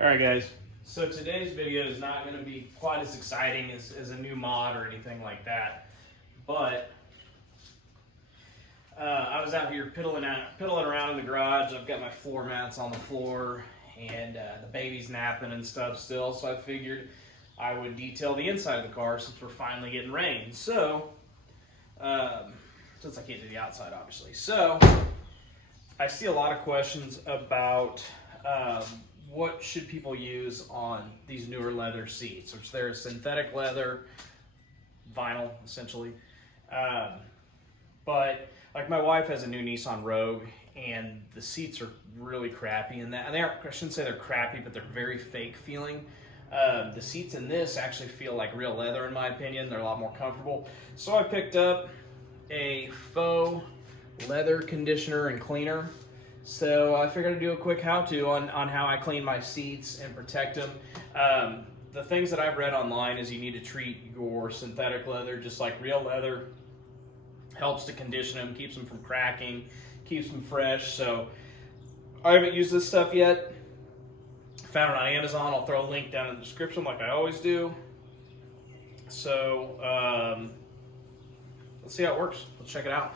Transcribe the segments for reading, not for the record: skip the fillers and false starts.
Alright guys, so today's video is not going to be quite as exciting as a new mod or anything like that, but I was out here piddling around in the garage. I've got my floor mats on the floor and the baby's napping and stuff still, so I figured I would detail the inside of the car since we're finally getting rain. So, since I can't do the outside obviously. So, I see a lot of questions about what should people use on these newer leather seats, which they're synthetic leather, vinyl essentially. But like my wife has a new Nissan Rogue and the seats are really crappy in that. And they aren't, I shouldn't say they're crappy, but they're very fake feeling. The seats in this actually feel like real leather in my opinion. They're a lot more comfortable. So I picked up a faux leather conditioner and cleaner. So I figured I'd do a quick how-to on how I clean my seats and protect them. The things that I've read online is you need to treat your synthetic leather just like real leather. Helps to condition them, keeps them from cracking, keeps them fresh. So I haven't used this stuff yet. Found it on Amazon. I'll throw a link down in the description like I always do. So let's see how it works. Let's check it out.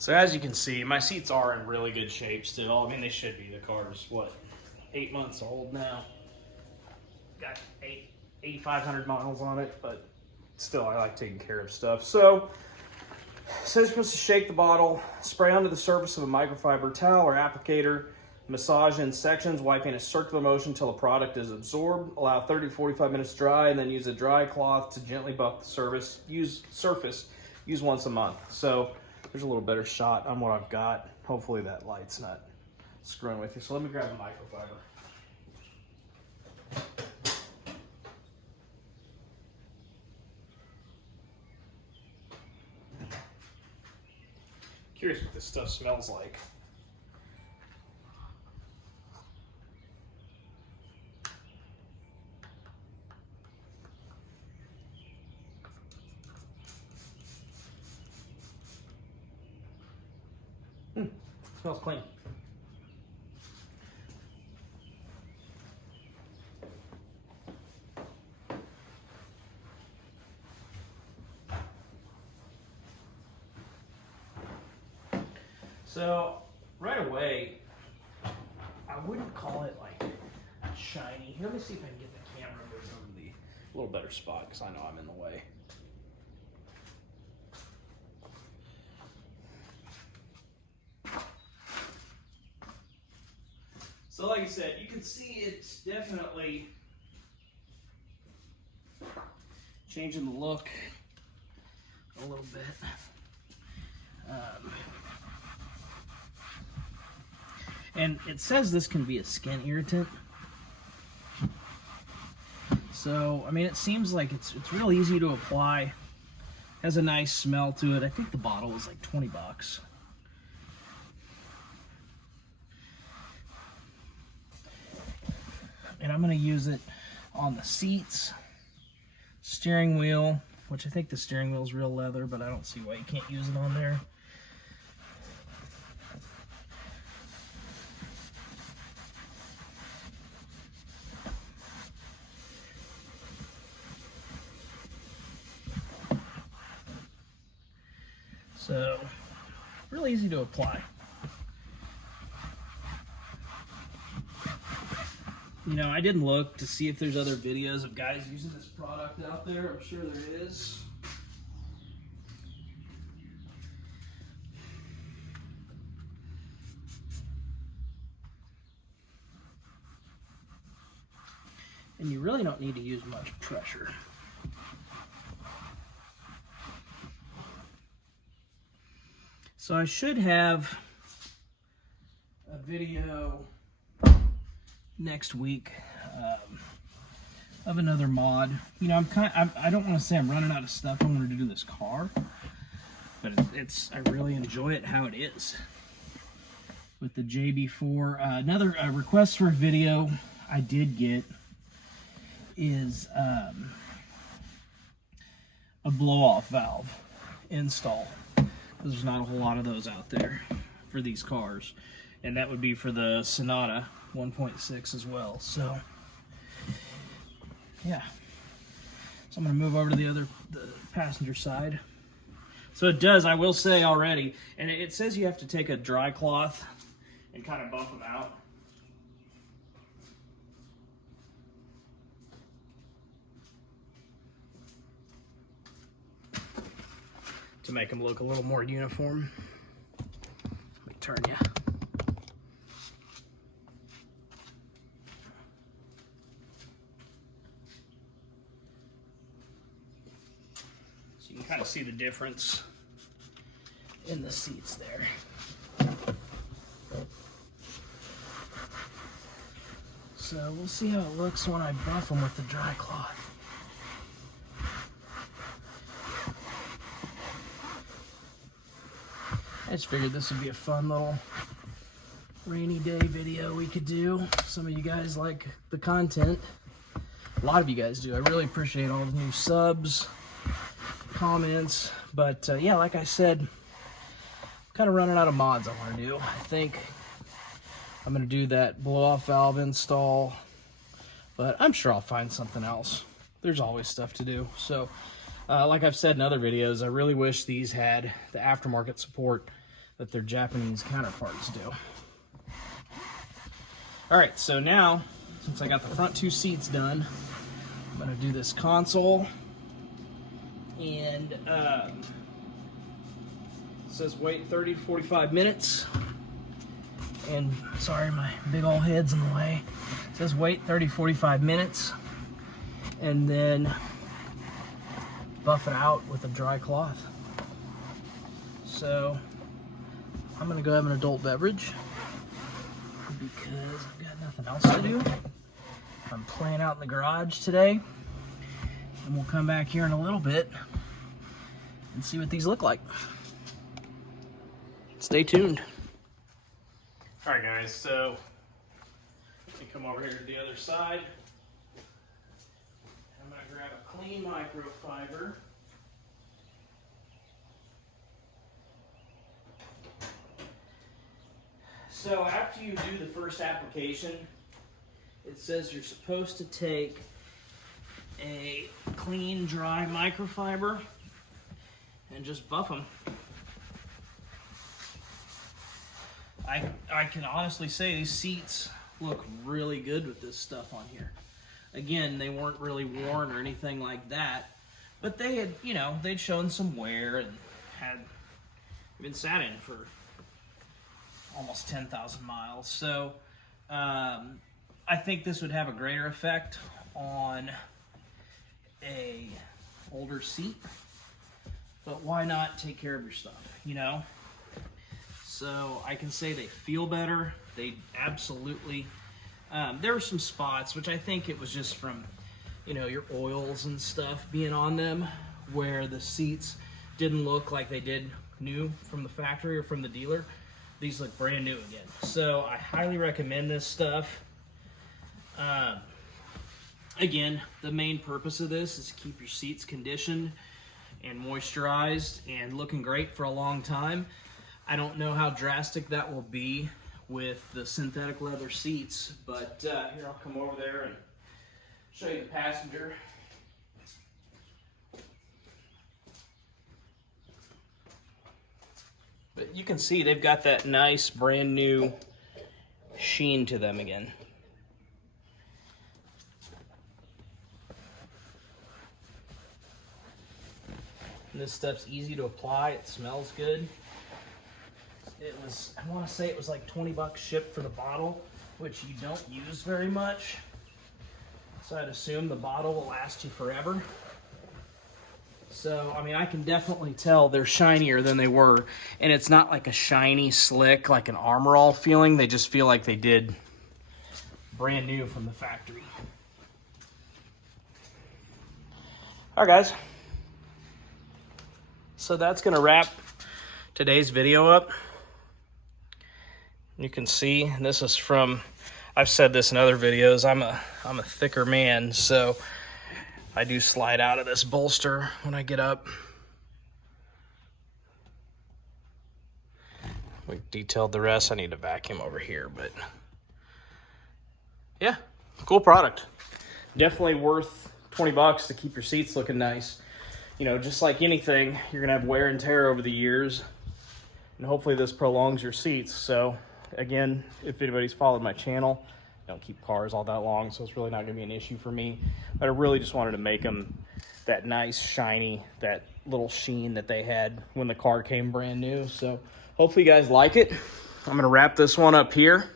So as you can see, my seats are in really good shape still. I mean, they should be. The car's, what, 8 months old now. Got 8,500 miles on it, but still, I like taking care of stuff. So, it says you're supposed to shake the bottle, spray onto the surface of a microfiber towel or applicator, massage in sections, wiping a circular motion until the product is absorbed. Allow 30 to 45 minutes to dry, and then use a dry cloth to gently buff the surface. Use once a month. So, there's a little better shot on what I've got. Hopefully that light's not screwing with you. So let me grab a microfiber. Curious what this stuff smells like. Smells clean. So right away, I wouldn't call it like shiny. Let me see if I can get the camera moved over to a little better spot because I know I'm in the way. So like I said, you can see it's definitely changing the look a little bit. And it says this can be a skin irritant. So, I mean, it seems like it's real easy to apply. Has a nice smell to it. I think the bottle is like 20 bucks. And I'm going to use it on the seats, steering wheel, which I think the steering wheel is real leather, but I don't see why you can't use it on there. So, really easy to apply. You know, I didn't look to see if there's other videos of guys using this product out there. I'm sure there is. And you really don't need to use much pressure. So I should have a video next week of another mod. You know, I don't want to say I'm running out of stuff I wanted to do this car, but I really enjoy it how it is with the JB4. Another request for a video I did get is a blow-off valve install. There's not a whole lot of those out there for these cars. and that would be for the Sonata 1.6 as well. So yeah, so I'm going to move over to the passenger side. So it does, I will say already, and it says you have to take a dry cloth and kind of buff them out. To make them look a little more uniform. Let me turn you. So you can kind of see the difference in the seats there. So we'll see how it looks when I buff them with the dry cloth. I just figured this would be a fun little rainy day video we could do. Some of you guys like the content. A lot of you guys do. I really appreciate all the new subs, comments. But yeah, like I said, I'm kind of running out of mods I want to do. I think I'm going to do that blow-off valve install. But I'm sure I'll find something else. There's always stuff to do. So like I've said in other videos, I really wish these had the aftermarket support that their Japanese counterparts do. Alright, so now, since I got the front two seats done, I'm going to do this console. And it says wait 30 to 45 minutes. And sorry, my big old head's in the way. It says wait 30 to 45 minutes. And then buff it out with a dry cloth. So I'm gonna go have an adult beverage because I've got nothing else to do. I'm playing out in the garage today, and we'll come back here in a little bit and see what these look like. Stay tuned. All right, guys, so let me come over here to the other side. I'm going to grab a clean microfiber. So after you do the first application, it says you're supposed to take a clean, dry microfiber and just buff them. I can honestly say these seats look really good with this stuff on here. Again, they weren't really worn or anything like that, but they had, you know, they'd shown some wear and had been sat in for almost 10,000 miles. So I think this would have a greater effect on a older seat, but why not take care of your stuff, you know? So I can say they feel better. They absolutely, there were some spots, which I think it was just from, you know, your oils and stuff being on them, where the seats didn't look like they did new from the factory or from the dealer. These look brand new again. So I highly recommend this stuff. Again, the main purpose of this is to keep your seats conditioned and moisturized and looking great for a long time. I don't know how drastic that will be with the synthetic leather seats, but here, I'll come over there and show you the passenger. But you can see they've got that nice brand new sheen to them again. And this stuff's easy to apply. It smells good. It was, I want to say it was like 20 bucks shipped for the bottle, which you don't use very much. So I'd assume the bottle will last you forever. So, I mean, I can definitely tell they're shinier than they were. And it's not like a shiny, slick, like an Armor All feeling. They just feel like they did brand new from the factory. All right, guys. So that's going to wrap today's video up. You can see this is from, I've said this in other videos, I'm a thicker man, so I do slide out of this bolster when I get up. We detailed the rest. I need to vacuum over here, but yeah, cool product. Definitely worth 20 bucks to keep your seats looking nice. You know, just like anything, you're gonna have wear and tear over the years, and hopefully this prolongs your seats. So again, if anybody's followed my channel, I don't keep cars all that long, so it's really not gonna be an issue for me. But I really just wanted to make them that nice, shiny, that little sheen that they had when the car came brand new. So hopefully you guys like it. I'm gonna wrap this one up here,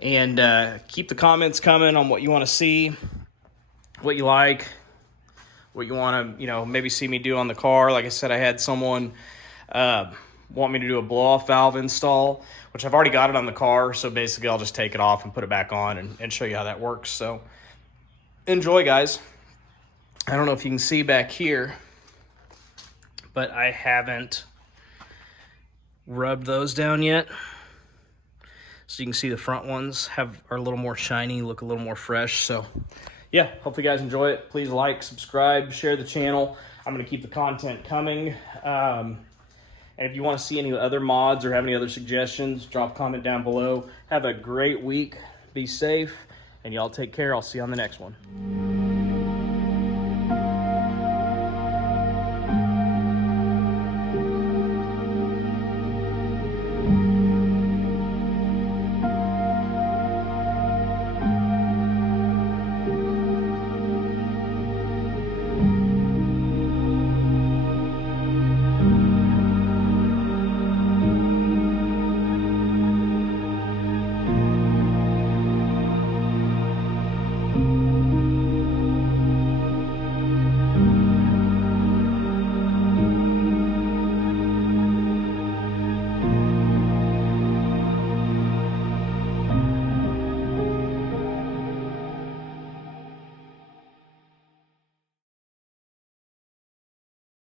and keep the comments coming on what you want to see, what you like, what you want to, you know, maybe see me do on the car. Like I said, I had someone want me to do a blow-off valve install, which I've already got it on the car, so basically I'll just take it off and put it back on and show you how that works. So enjoy, guys. I don't know if you can see back here, but I haven't rubbed those down yet. So you can see the front ones are a little more shiny, look a little more fresh. So yeah, hopefully you guys enjoy it. Please like, subscribe, share the channel. I'm going to keep the content coming. And if you want to see any other mods or have any other suggestions, drop a comment down below. Have a great week. Be safe. And y'all take care. I'll see you on the next one.